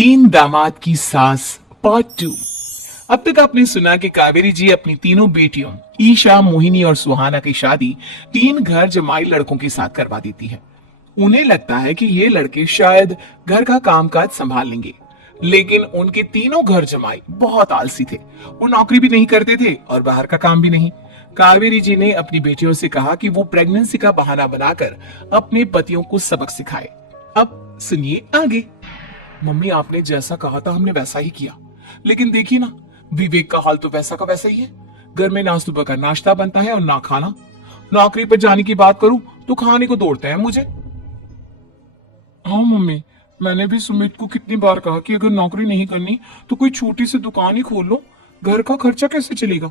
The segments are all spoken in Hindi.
तीन दामाद की सास पार्ट 2। अब तक आपने सुना कि कावेरी जी अपनी तीनों बेटियों ईशा, मोहिनी और सुहाना की शादी तीन घर जमाई लड़कों के साथ करवा देती है। उन्हें लगता है कि ये लड़के शायद घर का कामकाज संभाल लेंगे, लेकिन उनके तीनों घर जमाई बहुत आलसी थे। वो नौकरी भी नहीं करते थे और बाहर का काम भी नहीं। कावेरी जी ने अपनी बेटियों से कहा कि वो प्रेगनेंसी का बहाना बनाकर अपने पतियों को सबक सिखाए। अब सुनिए आगे। मम्मी, आपने जैसा कहा था हमने वैसा ही किया, लेकिन देखिए ना, विवेक का हाल तो वैसा का वैसा ही है। घर में ना सुबह का नाश्ता बनता है और ना खाना। नौकरी पर जाने की बात करूं तो खाने को दौड़ते हैं मुझे। हाँ मम्मी, मैंने भी सुमित को कितनी बार कहा कि अगर नौकरी नहीं करनी तो कोई छोटी सी दुकान ही खोल लो। घर का खर्चा कैसे चलेगा?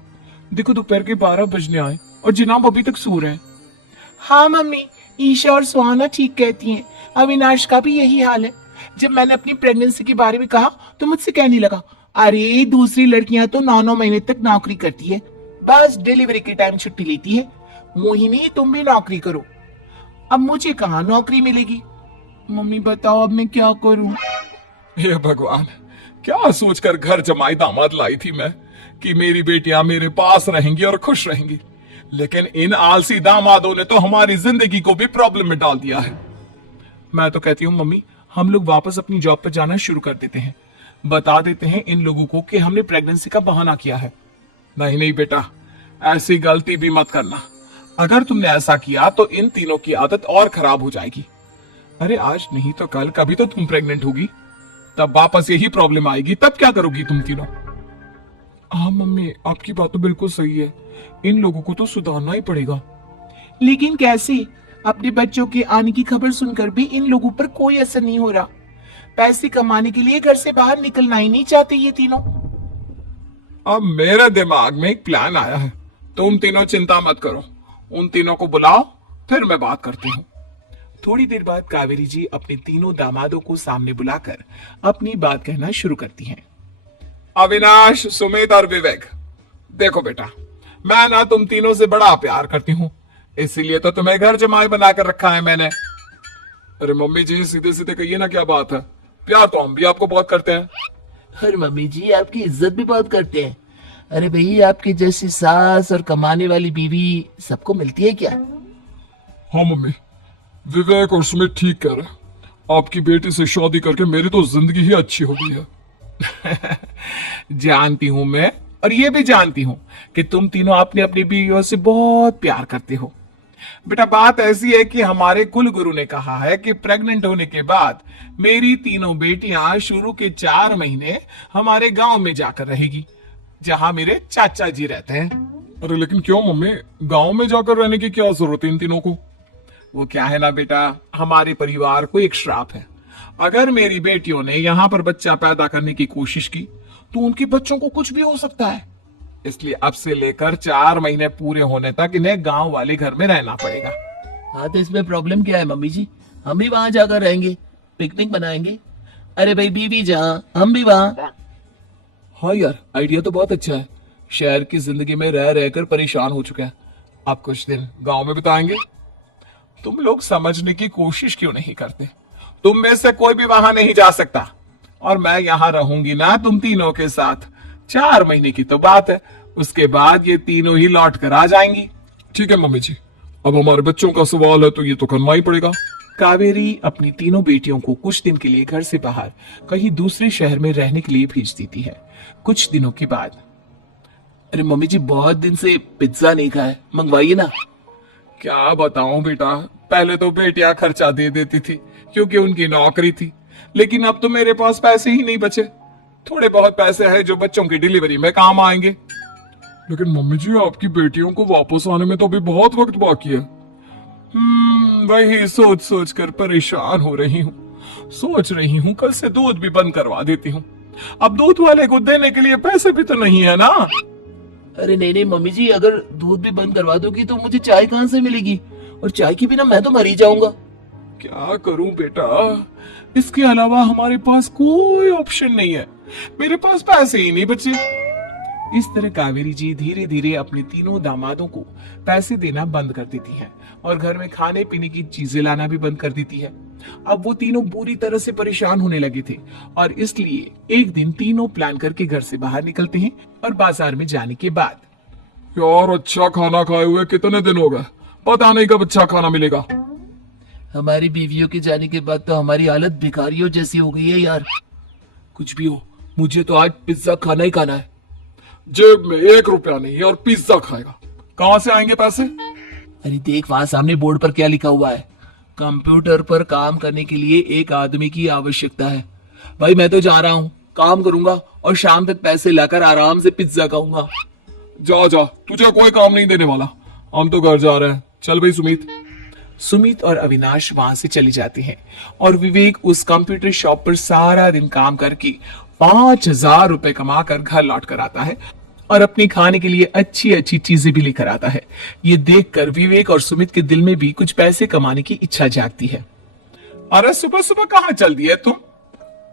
देखो दोपहर के 12 बजने आए और जिनाब अभी तक सो रहे हैं। हाँ मम्मी, ईशा और सुहाना ठीक कहती हैं। अविनाश का भी यही हाल है। जब मैंने अपनी प्रेगनेंसी के बारे में कहा तो मुझसे कहने लगा, अरे दूसरी लड़कियां तो 9-9 महीने तक नौकरी करती है, बस डिलीवरी के टाइम छुट्टी लेती है। मोहिनी, तुम भी नौकरी करो। अब मुझे कहाँ नौकरी मिलेगी? मम्मी बताओ, अब मैं क्या करूं? हे भगवान, क्या सोचकर घर जमाई दामाद लाई थी मैं कि मेरी बेटियां मेरे पास रहेंगी और खुश रहेंगी, लेकिन इन आलसी दामादों ने तो हमारी जिंदगी को भी प्रॉब्लम में डाल दिया है। मैं तो कहती हूँ मम्मी, हम लोग वापस अपनी जॉब पर जाना शुरू कर देते हैं। बता देते हैं इन लोगों को कि हमने प्रेगनेंसी का बहाना किया है। नहीं नहीं बेटा, ऐसी गलती भी मत करना। अगर तुमने ऐसा किया तो इन तीनों की आदत और खराब हो जाएगी। अरे आज नहीं तो कल कभी तो तुम प्रेग्नेंट होगी, तब वापस यही प्रॉब्लम आएगी। तब क्या करोगी तुम तीनों? हाँ मम्मी, आपकी बात तो बिल्कुल सही है। इन लोगों को तो सुधारना ही पड़ेगा। लेकिन कैसे? अपने बच्चों के आने की खबर सुनकर भी इन लोगों पर कोई असर नहीं हो रहा। पैसे कमाने के लिए घर से बाहर निकलना ही नहीं चाहते ये तीनों। अब मेरे दिमाग में एक प्लान आया है। तुम तीनों चिंता मत करो, उन तीनों को बुलाओ, फिर मैं बात करती हूँ। थोड़ी देर बाद कावेरी जी अपने तीनों दामादों को सामने बुलाकर अपनी बात कहना शुरू करती हैं। अविनाश, सुमित और विवेक, देखो बेटा, मैं ना तुम तीनों से बड़ा प्यार करती हूँ, इसीलिए तो तुम्हें घर जमाई बनाकर रखा है मैंने। अरे मम्मी जी, सीधे सीधे कहिए ना, क्या बात है? प्यार तो हम भी आपको बहुत करते हैं। अरे मम्मी जी, आपकी इज्जत भी बहुत करते हैं। अरे भाई, आपकी जैसी सास और कमाने वाली बीवी सबको मिलती है क्या? हाँ मम्मी, विवेक और सुमित ठीक कह रहे हैं। आपकी बेटी से शादी करके मेरी तो जिंदगी ही अच्छी हो गई है। जानती हूँ मैं, और ये भी जानती हूँ कि तुम तीनों अपनी अपनी बीवियों से बहुत प्यार करते हो। बेटा, बात ऐसी है कि हमारे कुल गुरु ने कहा है कि प्रेग्नेंट होने के बाद मेरी तीनों बेटियां शुरू के 4 महीने हमारे गांव में जाकर रहेगी, जहां मेरे चाचा जी रहते हैं। अरे लेकिन क्यों मम्मी, गांव में जाकर रहने की क्या जरूरत है इन तीनों को? वो क्या है ना बेटा, हमारे परिवार को एक श्राप है। अगर मेरी बेटियों ने यहाँ पर बच्चा पैदा करने की कोशिश की तो उनके बच्चों को कुछ भी हो सकता है। इसलिए अब से लेकर 4 महीने पूरे होने तक इन्हें गांव वाले घर में रहना पड़ेगा। हाँ, तो इसमें प्रॉब्लम क्या है मम्मी जी? हम भी वहां जाकर रहेंगे, पिकनिक बनाएंगे। अरे भाई, बीवी जहाँ हम भी वहाँ। हाँ यार, आइडिया तो बहुत अच्छा है। शहर की जिंदगी में रह रहकर परेशान हो चुके हैं, अब कुछ दिन गांव में बिताएंगे। तुम लोग समझने की कोशिश क्यों नहीं करते? तुम में से कोई भी वहां नहीं जा सकता, और मैं यहाँ रहूंगी ना तुम तीनों के साथ। 4 महीने की तो बात है, उसके बाद ये तीनों ही लौट कर आ जाएंगी। ठीक है मम्मी जी, अब हमारे बच्चों का सवाल है तो ये तो करना ही पड़ेगा। कावेरी अपनी तीनों बेटियों को कुछ दिन के लिए घर से बाहर कहीं दूसरे शहर में रहने के लिए भेज देती है। कुछ दिनों के बाद, अरे मम्मी जी, बहुत दिन से पिज्जा नहीं खाया, मंगवाइए ना। क्या बताऊं बेटा, पहले तो बेटियां खर्चा दे देती थी क्योंकि उनकी नौकरी थी, लेकिन अब तो मेरे पास पैसे ही नहीं बचे। थोड़े बहुत पैसे हैं जो बच्चों की डिलीवरी में काम आएंगे। लेकिन मम्मी जी, आपकी बेटियों को वापस आने में तो अभी बहुत वक्त बाकी है। वही सोच सोच कर परेशान हो रही हूँ। सोच रही हूँ कल से दूध भी बंद करवा देती हूँ। अब दूध वाले को देने के लिए पैसे भी तो नहीं है ना। अरे नहीं नहीं मम्मी जी, अगर दूध भी बंद करवा दोगी तो मुझे चाय कहाँ से मिलेगी? और चाय के बिना मैं तो मर ही जाऊंगा। क्या करूं बेटा, इसके अलावा हमारे पास कोई ऑप्शन नहीं है। मेरे पास पैसे ही नहीं बचे। इस तरह कावेरी जी धीरे धीरे अपने तीनों दामादों को पैसे देना बंद कर देती है और घर में खाने पीने की चीजें लाना भी बंद कर देती है। अब वो तीनों बुरी तरह से परेशान होने लगे थे और इसलिए एक दिन तीनों प्लान करके घर से बाहर निकलते हैं और बाजार में जाने के बाद यार अच्छा खाना खाए हुए कितने दिन हो गए, पता नहीं कब अच्छा खाना मिलेगा। हमारी बीवियों के जाने के बाद तो हमारी हालत भिखारियों जैसी हो गई है यार। कुछ भी हो, मुझे तो आज पिज्जा खाना ही खाना है। जेब में 1 रुपया नहीं है और पिज्जा खाएगा, कहाँ से आएंगे पैसे? अरे देख वहां सामने बोर्ड पर क्या लिखा हुआ है, कंप्यूटर पर काम करने के लिए एक आदमी की आवश्यकता है। भाई मैं तो जा रहा हूँ, काम करूंगा और शाम तक पैसे लाकर आराम से पिज्जा खाऊंगा। जा जा, तुझे कोई काम नहीं देने वाला, हम तो घर जा रहे हैं। चल भाई सुमित। सुमित और अविनाश वहां से चले जाते हैं और विवेक उस कंप्यूटर शॉप पर सारा दिन काम करके 5,000 रुपए कमाकर घर लौट कर आता है और अपने खाने के लिए अच्छी अच्छी चीजें भी लेकर आता है। ये देखकर विवेक और सुमित के दिल में भी कुछ पैसे कमाने की इच्छा जागती है। अरे सुबह सुबह कहाँ चल दिए तुम?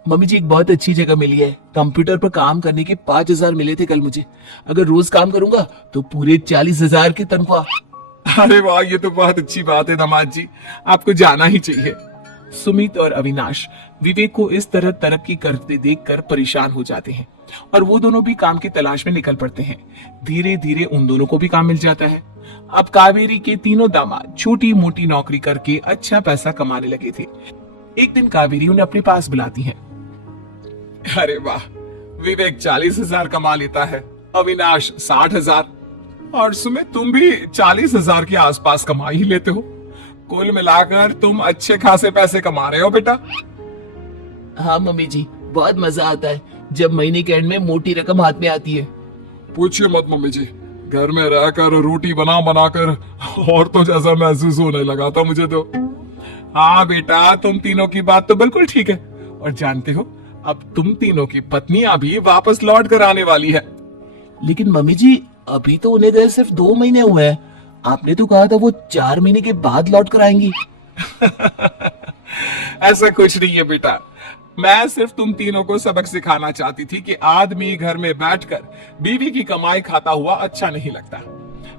मम्मी जी एक बहुत अच्छी जगह मिली है, कंप्यूटर पर काम करने के 5,000 मिले थे कल मुझे। अगर रोज काम करूंगा तो पूरे 40,000 की तनख्वाह। अरे वाह, ये तो बहुत अच्छी बात है दामाद जी, आपको जाना ही चाहिए। सुमित और अविनाश विवेक को इस तरह तरक्की करते देखकर परेशान हो जाते हैं और वो दोनों भी काम की तलाश में निकल पड़ते हैं। धीरे धीरे उन दोनों को भी काम मिल जाता है। अब कावेरी के तीनों दामाद छोटी मोटी नौकरी करके अच्छा पैसा कमाने लगे थे। एक दिन कावेरी उन्हें अपने पास बुलाती है। अरे वाह, विवेक 40,000 कमा लेता है, अविनाश 60,000 और सुमित तुम भी 40,000 के आसपास कमा ही लेते हो। कुल मिलाकर तुम अच्छे खासे पैसे कमा रहे हो बेटा। हाँ मम्मी जी, बहुत मजा आता है जब महीने के एंड में मोटी रकम हाथ में आती है। पूछिए मत मम्मी जी, घर में रहकर रोटी बना बनाकर और तो जैसा महसूस होने लगा था मुझे तो। हाँ बेटा, तुम तीनों की बात तो बिल्कुल ठीक है। और जानते हो, अब तुम तीनों की पत्नियां भी वापस लौट कर आने वाली है। लेकिन मम्मी जी अभी तो उन्हें गए सिर्फ 2 महीने हुए हैं, आपने तो कहा था वो 4 महीने के बाद लौट कर आएंगी। ऐसा कुछ नहीं है बेटा, मैं सिर्फ तुम तीनों को सबक सिखाना चाहती थी कि आदमी घर में बैठकर बीवी की कमाई खाता हुआ अच्छा नहीं लगता।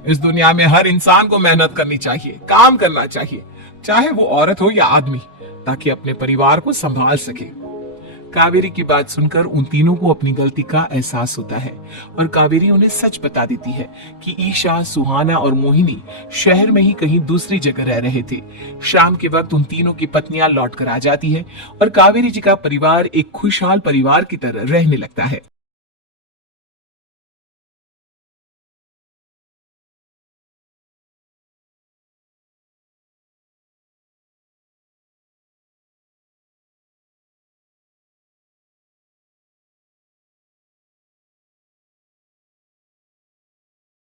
इस दुनिया में हर इंसान को मेहनत करनी चाहिए, काम करना चाहिए, चाहे वो औरत हो या आदमी, ताकि अपने परिवार को संभाल सके। कावेरी की बात सुनकर उन तीनों को अपनी गलती का एहसास होता है और कावेरी उन्हें सच बता देती है कि ईशा, सुहाना और मोहिनी शहर में ही कहीं दूसरी जगह रह रहे थे। शाम के वक्त उन तीनों की पत्नियां लौट कर आ जाती है और कावेरी जी का परिवार एक खुशहाल परिवार की तरह रहने लगता है।